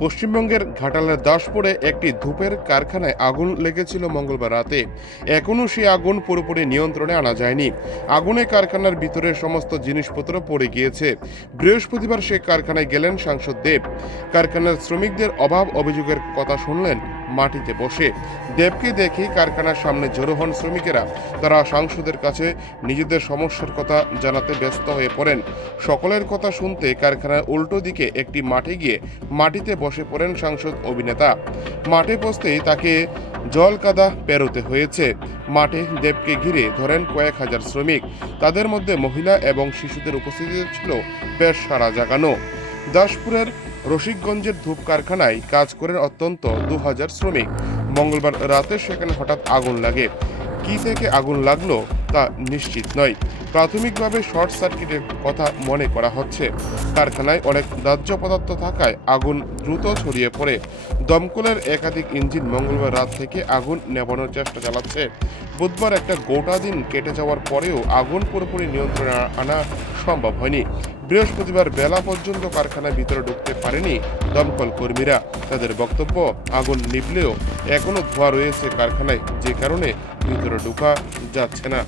পশ্চিমবঙ্গের ঘাটালের দাসপুরে একটি ধূপের কারখানায় আগুন লেগেছিল মঙ্গলবার রাতে। এখনও সেই আগুন পুরোপুরি নিয়ন্ত্রণে আনা যায়নি। আগুনে কারখানার ভিতরে সমস্ত জিনিসপত্র পড়ে গিয়েছে। বৃহস্পতিবার সে কারখানায় গেলেন সাংসদ দেব। কারখানার শ্রমিকদের অভাব অভিযোগের কথা শুনলেন মাটিতে বসে। দেবকে দেখে কারখানার সামনে জড়ো হন শ্রমিকেরা। তারা সাংসদের কাছে নিজেদের সমস্যার কথা জানাতে ব্যস্ত হয়ে পড়েন। সকলের কথা শুনতে কারখানার উল্টো দিকে একটি মাঠে গিয়ে মাটিতে বসে পড়েন সাংসদ অভিনেতা। মাঠে বসতেই তাকে জল কাদা পেরোতে হয়েছে। মাঠে দেবকে ঘিরে ধরেন কয়েক হাজার শ্রমিক। তাদের মধ্যে মহিলা এবং শিশুদের উপস্থিতি ছিল বেশ সারা জাগানো। দাসপুরের রসিকগঞ্জের ধূপ কারখানায় কাজ করেন অত্যন্ত দু হাজার শ্রমিক। মঙ্গলবার রাতে সেখানে হঠাৎ আগুন লাগে। কি থেকে আগুন লাগল? তা নিশ্চিত নয়। প্রাথমিকভাবে শর্ট সার্কিটের কথা মনে করা হচ্ছে। কারখানায় অনেক দাহ্য পদার্থ থাকায় আগুন দ্রুত ছড়িয়ে পড়ে। দমকলের একাধিক ইঞ্জিন মঙ্গলবার রাত থেকে আগুন নেবানোর চেষ্টা চালাচ্ছে। বুধবার একটা গোটা দিন কেটে যাওয়ার পরেও আগুন পুরোপুরি নিয়ন্ত্রণে আনা সম্ভব হয়নি। বৃহস্পতিবার বেলা পর্যন্ত কারখানার ভিতরে ঢুকতে পারেনি দমকল কর্মীরা। তাদের বক্তব্য, আগুন নিভলেও এখনও ধোয়া রয়েছে কারখানায়, যে কারণে ভিতরে ঢোকা যাচ্ছে না।